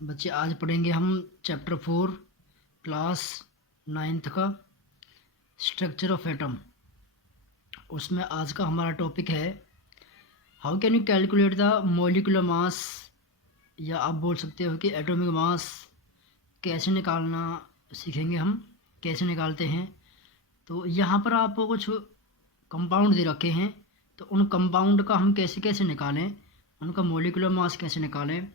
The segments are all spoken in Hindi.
बच्चे आज पढ़ेंगे हम चैप्टर 4 क्लास 9th का स्ट्रक्चर ऑफ एटम। उसमें आज का हमारा टॉपिक है how can you calculate the molecular mass, या आप बोल सकते हो कि एटॉमिक मास कैसे निकालना सीखेंगे हम, कैसे निकालते हैं। तो यहाँ पर आपको कुछ कंपाउंड दे रखे हैं, तो उन कंपाउंड का हम कैसे कैसे निकालें, उनका मॉलिक्यूलर मास कैसे निकालें।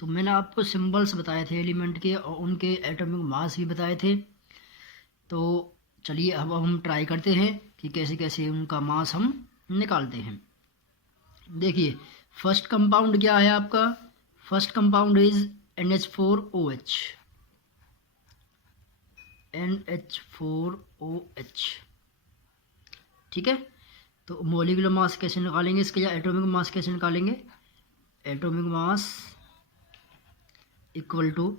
तो मैंने आपको सिंबल्स बताए थे एलिमेंट के और उनके एटॉमिक मास भी बताए थे। तो चलिए अब हम ट्राई करते हैं कि कैसे कैसे उनका मास हम निकालते हैं। देखिए फर्स्ट कंपाउंड क्या है आपका, first compound is NH4OH। NH4OH, ठीक है। तो मॉलिक्यूलर मास कैसे निकालेंगे इसके, या एटॉमिक मास कैसे निकालेंगे। एटॉमिक मास इक्वल टू,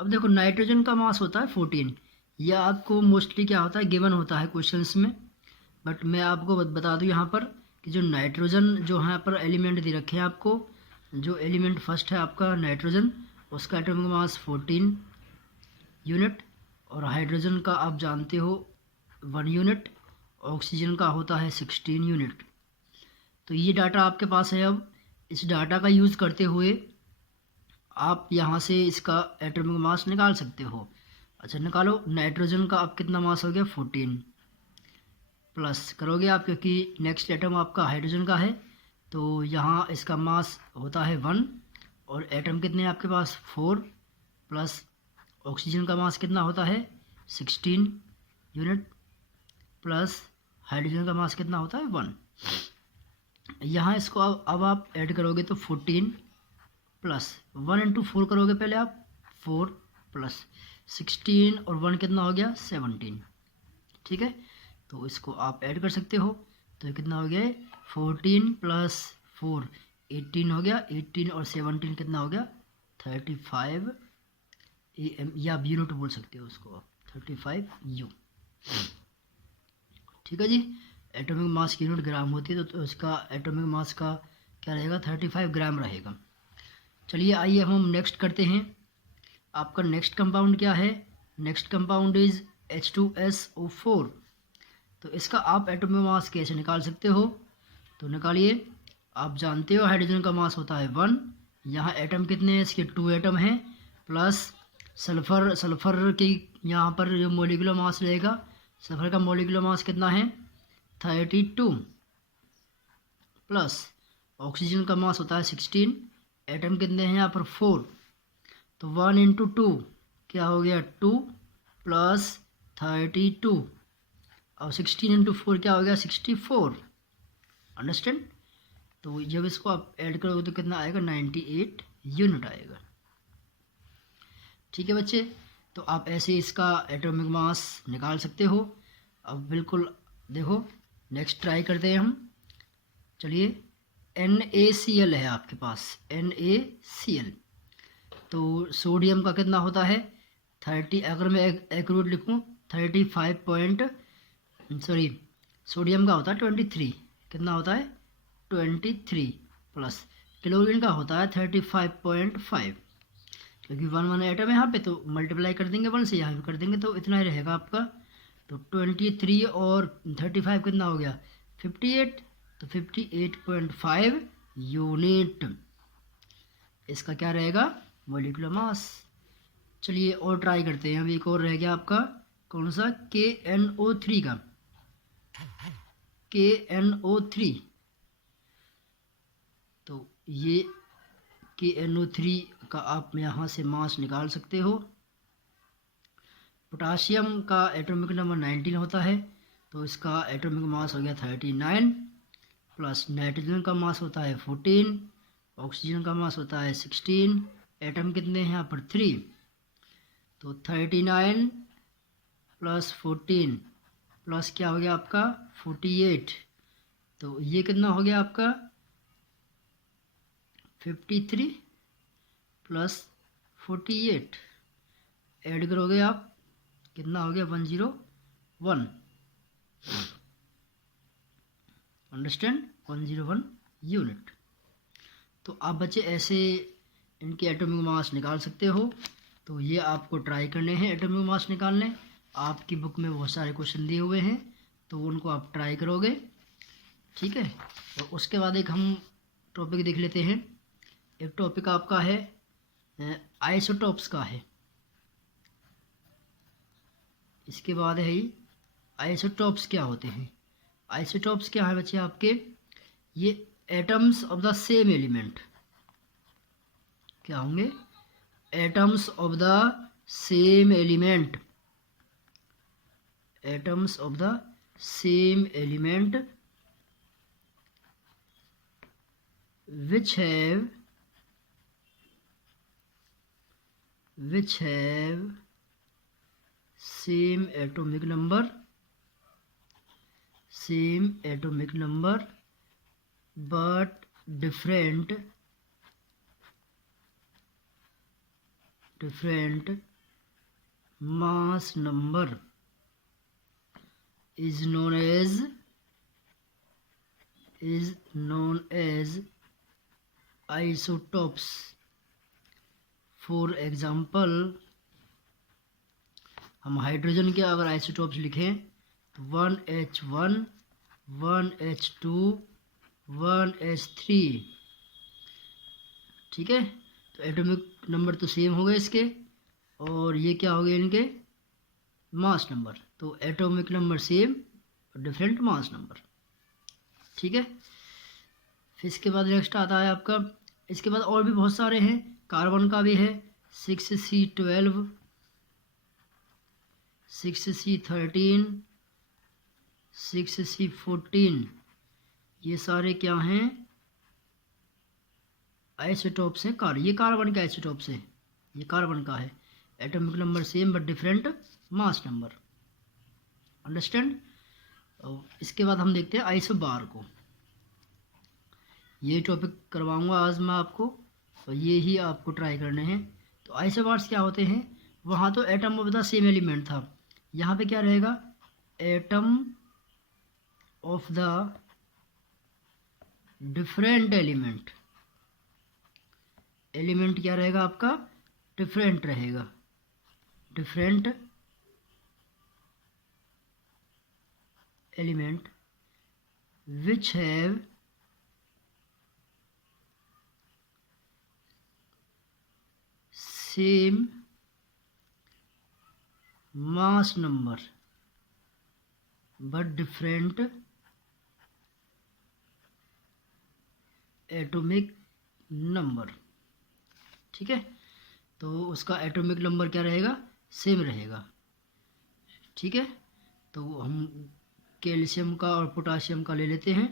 अब देखो नाइट्रोजन का मास होता है 14। यह आपको मोस्टली क्या होता है गिवन होता है क्वेश्चंस में, बट मैं आपको बता दूं यहाँ पर कि जो नाइट्रोजन जो यहाँ पर एलिमेंट दे रखे हैं आपको, जो एलिमेंट फर्स्ट है आपका नाइट्रोजन, उसका एटॉमिक मास 14 यूनिट, और हाइड्रोजन का आप जानते हो 1 यूनिट, ऑक्सीजन का होता है 16 यूनिट। तो ये डाटा आपके पास है। अब इस डाटा का यूज़ करते हुए आप यहाँ से इसका एटॉमिक मास निकाल सकते हो। अच्छा निकालो, नाइट्रोजन का अब कितना मास हो गया 14, प्लस करोगे आप क्योंकि नेक्स्ट एटम आपका हाइड्रोजन का है, तो यहाँ इसका मास होता है 1, और एटम कितने हैं आपके पास 4, प्लस ऑक्सीजन का मास कितना होता है 16 यूनिट, प्लस हाइड्रोजन का मास कितना होता है 1। यहाँ इसको अब आप ऐड करोगे तो 14 प्लस 1 इंटू 4 करोगे पहले आप 4 प्लस 16 और 1 कितना हो गया 17, ठीक है। तो इसको आप ऐड कर सकते हो, तो कितना हो गया 14 प्लस 4 18 हो गया, 18 और 17 कितना हो गया 35 AM, या आप यूनिट बोल सकते हो उसको आप 35 U, ठीक है जी। एटॉमिक मास की यूनिट ग्राम होती है, तो उसका एटॉमिक मास का क्या रहेगा 35 ग्राम रहेगा। चलिए आइए हम नेक्स्ट करते हैं। आपका नेक्स्ट कंपाउंड क्या है, नेक्स्ट कंपाउंड इज H2SO4। तो इसका आप एटॉमिक मास कैसे निकाल सकते हो, तो निकालिए। आप जानते हो हाइड्रोजन का मास होता है 1, यहाँ एटम कितने हैं इसके 2 एटम हैं, प्लस सल्फर की यहाँ पर जो मॉलिक्यूलर मास रहेगा, सल्फर का मॉलिक्यूलर मास कितना है 32, प्लस ऑक्सीजन का मास होता है 16, एटम कितने हैं यहाँ पर 4, तो 1 इंटू 2 क्या हो गया 2 प्लस 32, और 16 इंटू 4 क्या हो गया 64। अंडरस्टैंड। तो जब इसको आप ऐड करोगे तो कितना आएगा 98 यूनिट आएगा, ठीक है बच्चे। तो आप ऐसे इसका एटॉमिक मास निकाल सकते हो। अब बिल्कुल देखो नेक्स्ट ट्राई करते हैं हम। चलिए NaCl है आपके पास, NaCl। तो सोडियम का कितना होता है 30, अगर मैं एक्यूरेट लिखूँ 35 सोडियम का होता है 23, कितना होता है 23, प्लस क्लोरीन का होता है 35.5, क्योंकि 1 एटम है यहाँ पे, तो मल्टीप्लाई कर देंगे 1 से, यहाँ भी कर देंगे तो इतना ही रहेगा आपका। तो 23 और 35 कितना हो गया 58, तो 58.5 यूनिट इसका क्या रहेगा मॉलिक्यूलर मास। चलिए और ट्राई करते हैं। अभी एक और रह गया आपका, कौन सा KNO3 का, KNO3। तो ये KNO3 का आप यहाँ से मास निकाल सकते हो। पोटाशियम का एटॉमिक नंबर 19 होता है, तो इसका एटॉमिक मास हो गया 39, प्लस नाइट्रोजन का मास होता है 14, ऑक्सीजन का मास होता है 16, एटम कितने हैं यहाँ पर 3, तो 39 प्लस 14 प्लस क्या हो गया आपका 48, तो ये कितना हो गया आपका 53 प्लस 48, ऐड करोगे आप कितना हो गया 101। Understand 101 unit. तो आप बच्चे ऐसे इनके एटॉमिक मास निकाल सकते हो। तो ये आपको ट्राई करने हैं एटॉमिक मास निकालने। आपकी बुक में बहुत सारे क्वेश्चन दिए हुए हैं, तो उनको आप ट्राई करोगे, ठीक है। और उसके बाद एक हम टॉपिक देख लेते हैं। एक टॉपिक आपका है आइसोटॉप्स का है। इसके बाद है ही आइसोटॉप्स क्या होते हैं। आइसोटॉप्स क्या है बच्चे आपके, ये atoms of the same element क्या होंगे, atoms of the same element, atoms of the same element which have same atomic number but different mass number is known as isotopes. For example हम हाइड्रोजन के अगर आइसोटॉप्स लिखें तो 1H1 1H2 1H3, ठीक है। तो एटॉमिक नंबर तो सेम हो गए इसके, और ये क्या हो गए इनके मास नंबर। तो atomic number same, different mass number, ठीक है। फिर इसके बाद नेक्स्ट आता है आपका, इसके बाद और भी बहुत सारे हैं। कार्बन का भी है 6C12 6C13 6C14, ये सारे क्या हैं आइसोटॉप्स हैं। ये कार्बन के आइसोटॉप्स है, ये कार्बन का है, atomic number same but different mass number, understand. इसके बाद हम देखते हैं आइसोबार को। ये टॉपिक करवाऊंगा आज मैं आपको, और ये ही आपको ट्राई करने हैं। तो आइसोबार्स क्या होते हैं, वहाँ तो atom of the same element था, यहाँ पे क्या रहेगा atom of the different element. Element क्या रहेगा आपका डिफरेंट रहेगा, different element which have same mass number but different atomic number, ठीक है। तो उसका एटॉमिक नंबर क्या रहेगा सेम रहेगा, ठीक है। तो हम कैल्शियम का और पोटाशियम का ले लेते हैं।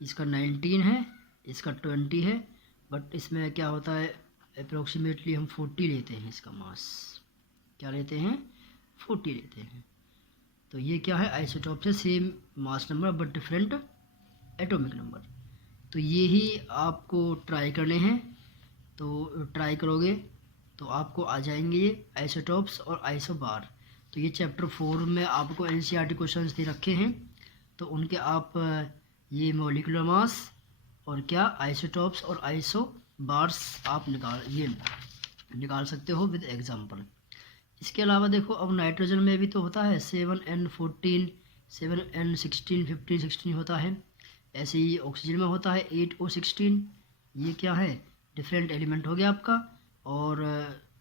इसका 19 है, इसका 20 है, बट इसमें क्या होता है अप्रोक्सीमेटली हम 40 लेते हैं। इसका मास क्या लेते हैं 40 लेते हैं। तो ये क्या है आइसोटॉप से same mass number but different atomic number. तो ये ही आपको ट्राई करने हैं। तो ट्राई करोगे तो आपको आ जाएंगे ये आइसोटॉप्स और आइसोबार। तो ये चैप्टर 4 में आपको NCERT क्वेश्चंस दे रखे हैं, तो उनके आप ये मॉलिक्यूलर मास और क्या आइसोटॉप्स और आइसोबार्स आप निकाल सकते हो विद एग्जांपल। इसके अलावा देखो अब नाइट्रोजन में भी तो होता है 7N14 7N16 15 16 होता है। ऐसे ही ऑक्सीजन में होता है 8O16। ये क्या है डिफरेंट एलिमेंट हो गया आपका, और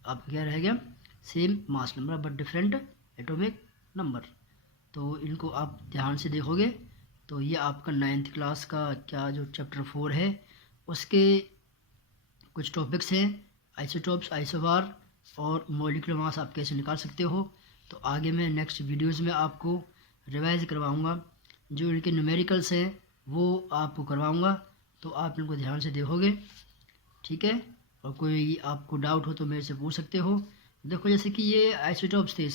आपका क्या रह गया same mass number but different atomic number. तो इनको आप ध्यान से देखोगे तो ये आपका 9th क्लास का क्या जो चैप्टर 4 है उसके कुछ टॉपिक्स हैं, आइसोटॉप्स आइसोबार और मॉलिक्यूलर मास आप कैसे निकाल सकते हो। तो आगे मैं नेक्स्ट वीडियोज़ में आपको रिवाइज करवाऊँगा, जो इनके न्यूमेरिकल्स हैं वो आपको करवाऊँगा। तो आप इनको ध्यान से देखोगे, ठीक है। और कोई आपको डाउट हो तो मेरे से पूछ सकते हो। देखो जैसे कि ये आइसोटॉप्स थे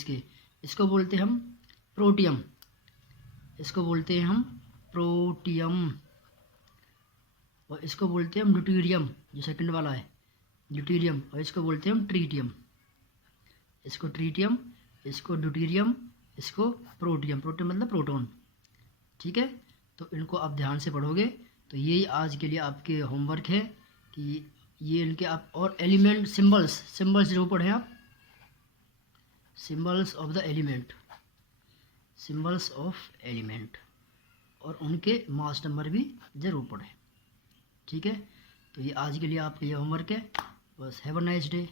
इसको बोलते हैं हम प्रोटियम, इसको बोलते हैं हम प्रोटियम, और इसको बोलते हैं हम ड्यूटेरियम जो सेकंड वाला है ड्यूटेरियम, और इसको बोलते हैं हम ट्रीटियम। इसको ट्रीटियम, इसको ड्यूटेरियम, इसको प्रोटियम। प्रोटियम मतलब प्रोटॉन, ठीक है। तो इनको आप ध्यान से पढ़ोगे तो यही आज के लिए आपके होमवर्क है कि ये इनके आप और एलिमेंट सिंबल्स जरूर पढ़ें आप, symbols of the element, symbols of element, और उनके मास नंबर भी ज़रूर पढ़ें। ठीक है, तो ये आज के लिए आपका ये होमवर्क है। बस हैव अ नाइस डे।